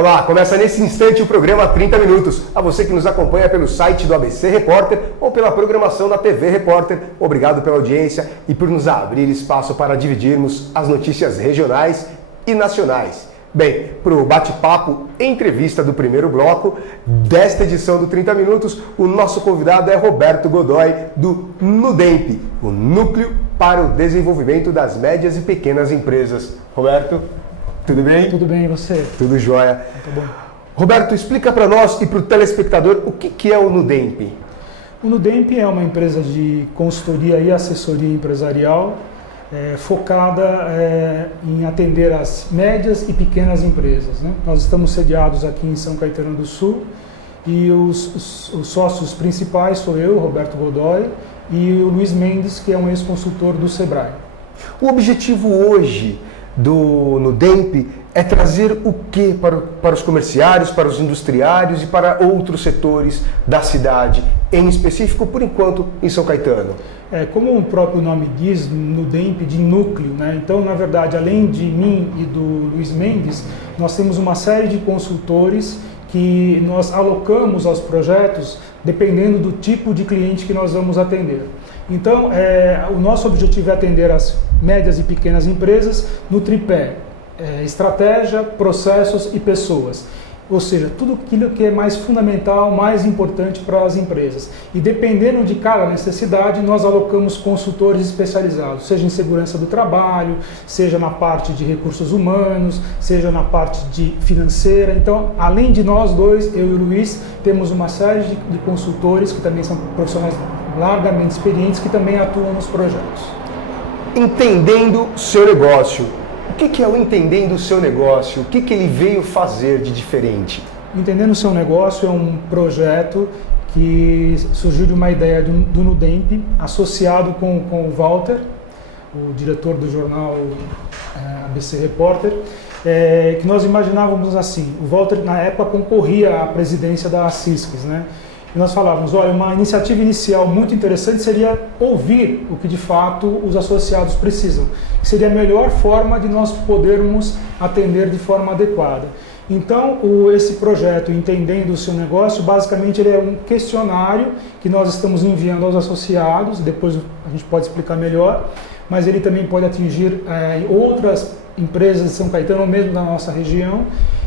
Olá, começa nesse instante o programa 30 Minutos. A você que nos acompanha pelo site do ABC Repórter ou pela programação da TV Repórter, obrigado pela audiência e por nos abrir espaço para dividirmos as notícias regionais e nacionais. Bem, para o bate-papo, entrevista do primeiro bloco desta edição do 30 Minutos, o nosso convidado é Roberto Godoy, do Nudemp, o Núcleo para o Desenvolvimento das Médias e Pequenas Empresas. Roberto, tudo bem? Tudo bem, e você? Tudo jóia. Muito bom. Roberto, explica para nós e para o telespectador o que é o Nudemp. O Nudemp é uma empresa de consultoria e assessoria empresarial focada em atender as médias e pequenas empresas, né? Nós estamos sediados aqui em São Caetano do Sul e os sócios principais sou eu, Roberto Godoy, e o Luiz Mendes, que é um ex-consultor do Sebrae. O objetivo hoje do Nudemp é trazer o que para os comerciários, para os industriários e para outros setores da cidade, em específico, por enquanto, em São Caetano? Como o próprio nome diz, Nudemp de núcleo, né? Então, na verdade, além de mim e do Luiz Mendes, nós temos uma série de consultores que nós alocamos aos projetos dependendo do tipo de cliente que nós vamos atender. Então, o nosso objetivo é atender as médias e pequenas empresas no tripé, estratégia, processos e pessoas. Ou seja, tudo aquilo que é mais fundamental, mais importante para as empresas. E dependendo de cada necessidade, nós alocamos consultores especializados, seja em segurança do trabalho, seja na parte de recursos humanos, seja na parte de financeira. Então, além de nós dois, eu e o Luiz, temos uma série de consultores que também são profissionais largamente experientes, que também atuam nos projetos. Entendendo seu negócio. O que é o Entendendo o Seu Negócio? O que ele veio fazer de diferente? Entendendo o Seu Negócio é um projeto que surgiu de uma ideia do Nudemp, associado com o Walter, o diretor do jornal ABC Repórter, que nós imaginávamos assim. O Walter, na época, concorria à presidência da Cisques, né? E nós falávamos, olha, uma iniciativa inicial muito interessante seria ouvir o que de fato os associados precisam, que seria a melhor forma de nós podermos atender de forma adequada. Então, esse projeto, Entendendo o Seu Negócio, basicamente ele é um questionário que nós estamos enviando aos associados, depois a gente pode explicar melhor, mas ele também pode atingir outras empresas de São Caetano ou mesmo da nossa região,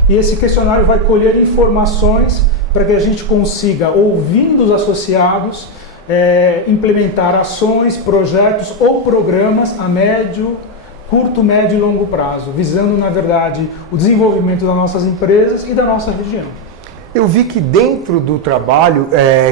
e esse questionário vai colher informações para que a gente consiga, ouvindo os associados, implementar ações, projetos ou programas a médio, curto, médio e longo prazo, visando, na verdade, o desenvolvimento das nossas empresas e da nossa região. Eu vi que dentro do trabalho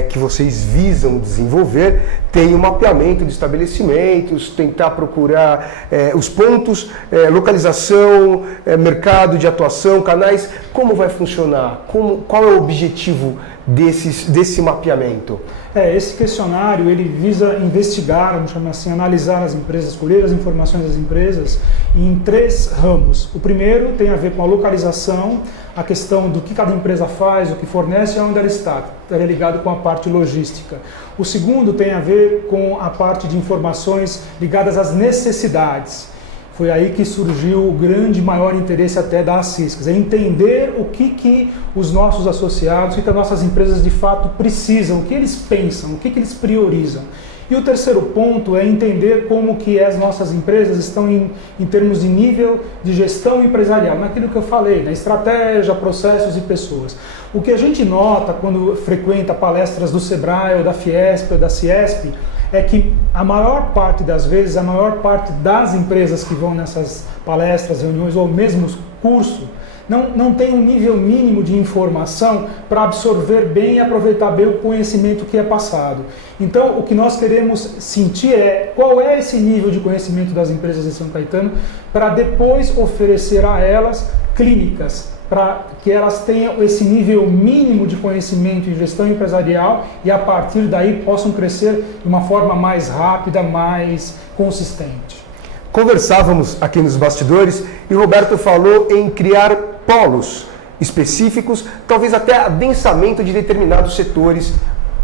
que vocês visam desenvolver, tem um mapeamento de estabelecimentos, tentar procurar os pontos, localização, mercado de atuação, canais. Como vai funcionar? Qual é o objetivo desse mapeamento? Esse questionário ele visa investigar, vamos chamar assim, analisar as empresas, colher as informações das empresas em 3 ramos. O primeiro tem a ver com a localização, a questão do que cada empresa faz, o que fornece e onde ela está, estaria ligado com a parte logística. O segundo tem a ver com a parte de informações ligadas às necessidades. Foi aí que surgiu o grande, maior interesse até da Cisques, é entender o que os nossos associados, o que as nossas empresas de fato precisam, o que eles pensam, o que eles priorizam. E o terceiro ponto é entender como que as nossas empresas estão em termos de nível de gestão empresarial, naquilo que eu falei, na estratégia, processos e pessoas. O que a gente nota quando frequenta palestras do Sebrae, ou da Fiesp, ou da Ciesp, é que a maior parte das vezes, a maior parte das empresas que vão nessas palestras, reuniões ou mesmo curso, não tem um nível mínimo de informação para absorver bem e aproveitar bem o conhecimento que é passado. Então, o que nós queremos sentir é qual é esse nível de conhecimento das empresas de São Caetano para depois oferecer a elas clínicas, para que elas tenham esse nível mínimo de conhecimento em gestão empresarial e a partir daí possam crescer de uma forma mais rápida, mais consistente. Conversávamos aqui nos bastidores e o Roberto falou em criar polos específicos, talvez até adensamento de determinados setores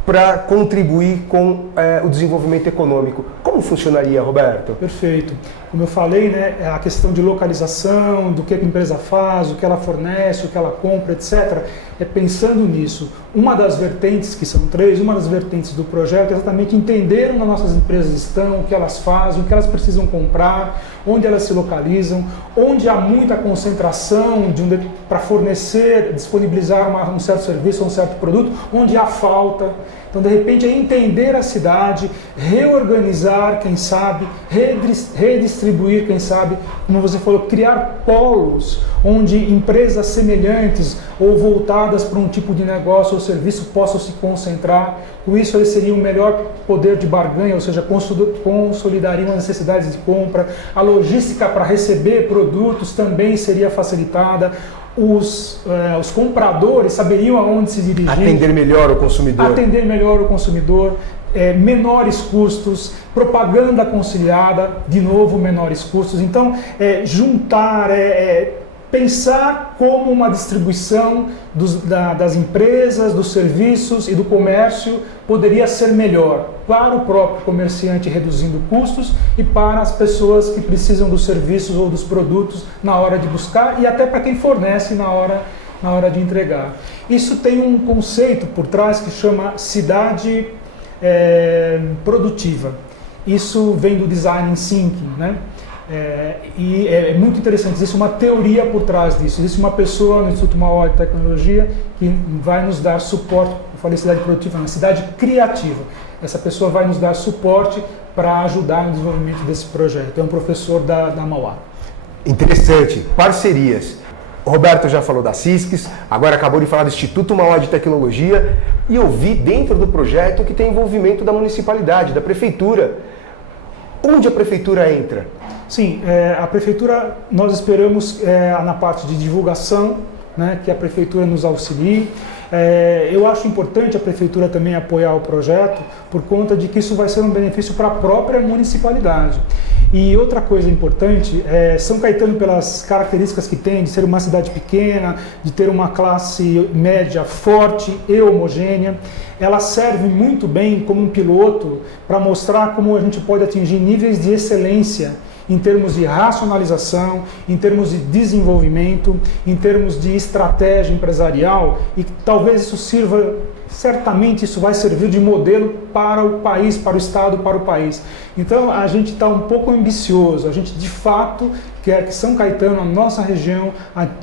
para contribuir com o desenvolvimento econômico. Como funcionaria, Roberto? Perfeito. como eu falei, né, a questão de localização, do que a empresa faz, o que ela fornece, o que ela compra, etc. É pensando nisso. Uma das vertentes, que são 3, uma das vertentes do projeto é exatamente entender onde as nossas empresas estão, o que elas fazem, o que elas precisam comprar, onde elas se localizam, onde há muita concentração para fornecer, disponibilizar um certo serviço ou um certo produto, onde há falta. Então, de repente, é entender a cidade, reorganizar, quem sabe, redistribuir, quem sabe, como você falou, criar polos onde empresas semelhantes ou voltadas para um tipo de negócio ou serviço possam se concentrar. Com isso, eles seriam o melhor poder de barganha, ou seja, consolidariam as necessidades de compra. A logística para receber produtos também seria facilitada. Os compradores saberiam aonde se dirigir. Atender melhor o consumidor. Atender melhor o consumidor, menores custos, propaganda conciliada, de novo, menores custos. Então, juntar, pensar como uma distribuição das empresas, dos serviços e do comércio poderia ser melhor para o próprio comerciante, reduzindo custos, e para as pessoas que precisam dos serviços ou dos produtos na hora de buscar, e até para quem fornece na hora de entregar. Isso tem um conceito por trás que chama cidade produtiva. Isso vem do design thinking, né? E é muito interessante, existe uma teoria por trás disso. Existe uma pessoa no Instituto Mauá de Tecnologia que vai nos dar suporte. Eu falei cidade produtiva, não, cidade criativa. Essa pessoa vai nos dar suporte para ajudar no desenvolvimento desse projeto. É um professor da Mauá. Interessante. Parcerias. O Roberto já falou da CISCS, agora acabou de falar do Instituto Mauá de Tecnologia, e eu vi dentro do projeto que tem envolvimento da municipalidade, da prefeitura. Onde a prefeitura entra? Sim, a prefeitura, nós esperamos na parte de divulgação, né, que a prefeitura nos auxilie. Eu acho importante a prefeitura também apoiar o projeto, por conta de que isso vai ser um benefício para a própria municipalidade. E outra coisa importante, São Caetano, pelas características que tem, de ser uma cidade pequena, de ter uma classe média forte e homogênea, ela serve muito bem como um piloto para mostrar como a gente pode atingir níveis de excelência em termos de racionalização, em termos de desenvolvimento, em termos de estratégia empresarial, e talvez isso sirva, certamente isso vai servir de modelo para o país, para o Estado, para o país. Então a gente está um pouco ambicioso, a gente de fato quer que São Caetano, a nossa região,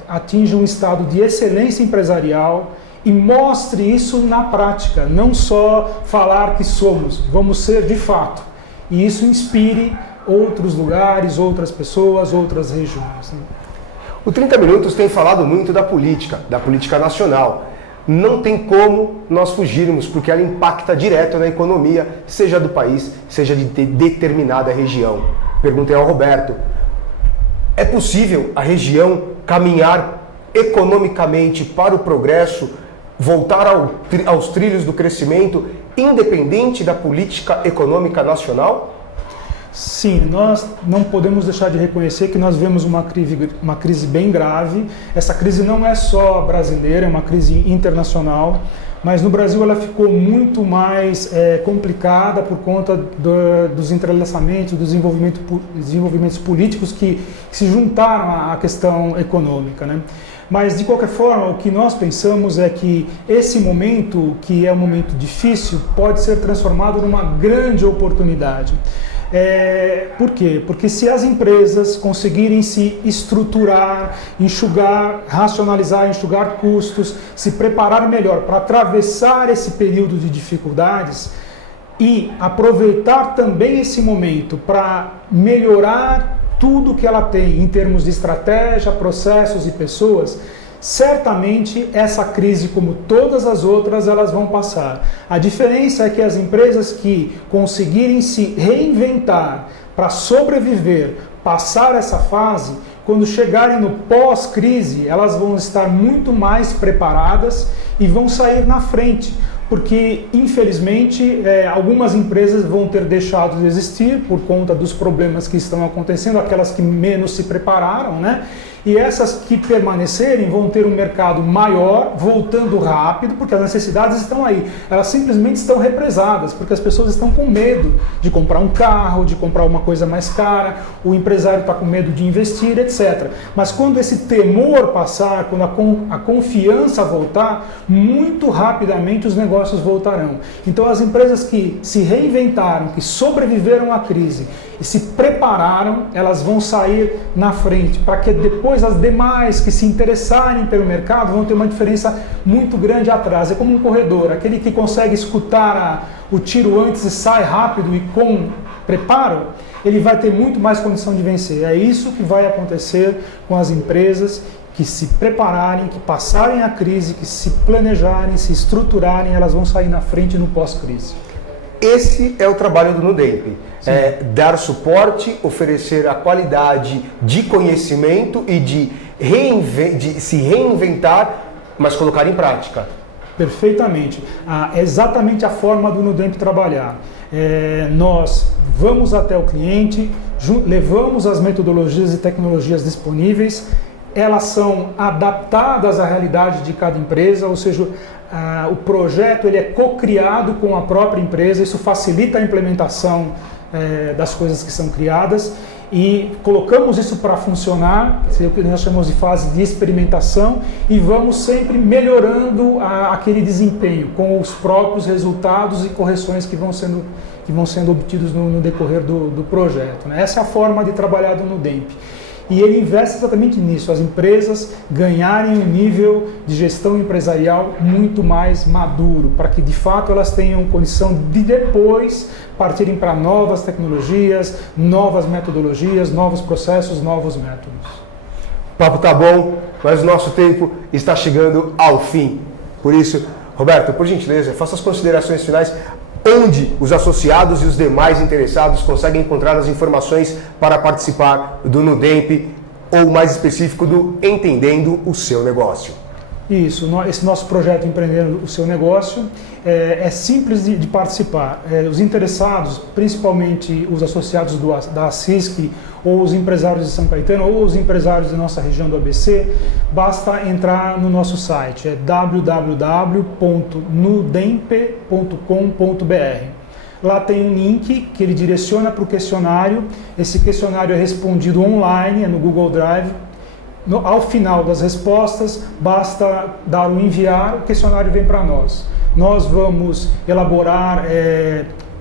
atinja um estado de excelência empresarial e mostre isso na prática, não só falar que somos, vamos ser de fato. E isso inspire outros lugares, outras pessoas, outras regiões. O 30 Minutos tem falado muito da política nacional. Não tem como nós fugirmos, porque ela impacta direto na economia, seja do país, seja de determinada região. Perguntei ao Roberto, é possível a região caminhar economicamente para o progresso, voltar aos trilhos do crescimento, independente da política econômica nacional? Sim, nós não podemos deixar de reconhecer que nós vemos uma crise bem grave. Essa crise não é só brasileira, é uma crise internacional, mas no Brasil ela ficou muito mais complicada por conta dos entrelaçamentos, dos desenvolvimentos políticos que se juntaram à questão econômica, né? Mas, de qualquer forma, o que nós pensamos é que esse momento, que é um momento difícil, pode ser transformado numa grande oportunidade. Por quê? Porque se as empresas conseguirem se estruturar, racionalizar, enxugar custos, se preparar melhor para atravessar esse período de dificuldades e aproveitar também esse momento para melhorar tudo que ela tem em termos de estratégia, processos e pessoas, certamente essa crise, como todas as outras, elas vão passar. A diferença é que as empresas que conseguirem se reinventar para sobreviver, passar essa fase, quando chegarem no pós-crise, elas vão estar muito mais preparadas e vão sair na frente. Porque, infelizmente, algumas empresas vão ter deixado de existir por conta dos problemas que estão acontecendo, aquelas que menos se prepararam, né? E essas que permanecerem vão ter um mercado maior, voltando rápido, porque as necessidades estão aí. Elas simplesmente estão represadas, porque as pessoas estão com medo de comprar um carro, de comprar uma coisa mais cara, o empresário está com medo de investir, etc. Mas quando esse temor passar, quando a confiança voltar, muito rapidamente os negócios voltarão. Então as empresas que se reinventaram, que sobreviveram à crise e se prepararam, elas vão sair na frente, para que depois as demais que se interessarem pelo mercado vão ter uma diferença muito grande atrás. É como um corredor, aquele que consegue escutar o tiro antes e sai rápido e com preparo, ele vai ter muito mais condição de vencer. É isso que vai acontecer com as empresas que se prepararem, que passarem a crise, que se planejarem, se estruturarem, elas vão sair na frente no pós-crise. Esse é o trabalho do Nudemp, dar suporte, oferecer a qualidade de conhecimento e de se reinventar, mas colocar em prática. Perfeitamente. É exatamente a forma do Nudemp trabalhar. Nós vamos até o cliente, levamos as metodologias e tecnologias disponíveis, elas são adaptadas à realidade de cada empresa, ou seja, o projeto ele é co-criado com a própria empresa, isso facilita a implementação das coisas que são criadas e colocamos isso para funcionar, que é o que nós chamamos de fase de experimentação, e vamos sempre melhorando aquele desempenho com os próprios resultados e correções que vão sendo obtidos no decorrer do projeto. Essa é a forma de trabalhar do Nudemp. E ele investe exatamente nisso, as empresas ganharem um nível de gestão empresarial muito mais maduro, para que de fato elas tenham condição de depois partirem para novas tecnologias, novas metodologias, novos processos, novos métodos. O papo tá bom, mas o nosso tempo está chegando ao fim. Por isso, Roberto, por gentileza, faça as considerações finais. Onde os associados e os demais interessados conseguem encontrar as informações para participar do Nudemp, ou mais específico, do Entendendo o Seu Negócio? Isso, esse nosso projeto Empreendendo o Seu Negócio é simples de participar. Os interessados, principalmente os associados da CISC, ou os empresários de São Caetano, ou os empresários da nossa região do ABC, basta entrar no nosso site, é www.nudemp.com.br. Lá tem um link que ele direciona para o questionário. Esse questionário é respondido online, é no Google Drive. Ao final das respostas, basta dar o enviar, o questionário vem para nós. Nós vamos elaborar,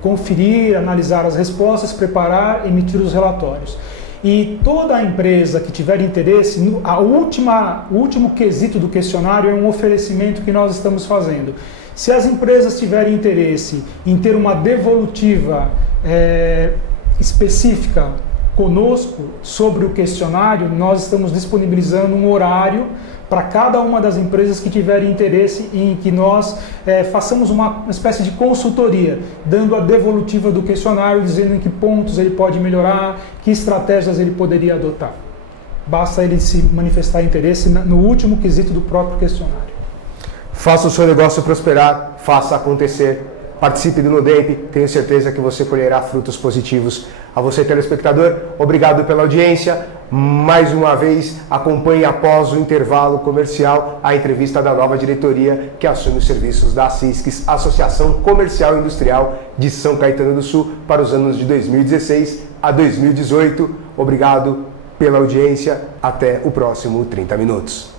conferir, analisar as respostas, preparar, emitir os relatórios. E toda a empresa que tiver interesse, o último quesito do questionário é um oferecimento que nós estamos fazendo. Se as empresas tiverem interesse em ter uma devolutiva específica conosco sobre o questionário, nós estamos disponibilizando um horário para cada uma das empresas que tiverem interesse em que nós façamos uma espécie de consultoria, dando a devolutiva do questionário, dizendo em que pontos ele pode melhorar, que estratégias ele poderia adotar. Basta ele se manifestar interesse no último quesito do próprio questionário. Faça o seu negócio prosperar, faça acontecer. Participe do Nudemp, tenho certeza que você colherá frutos positivos. A você, telespectador, obrigado pela audiência. Mais uma vez, acompanhe após o intervalo comercial a entrevista da nova diretoria que assume os serviços da CISC, Associação Comercial e Industrial de São Caetano do Sul, para os anos de 2016 a 2018. Obrigado pela audiência. Até o próximo 30 Minutos.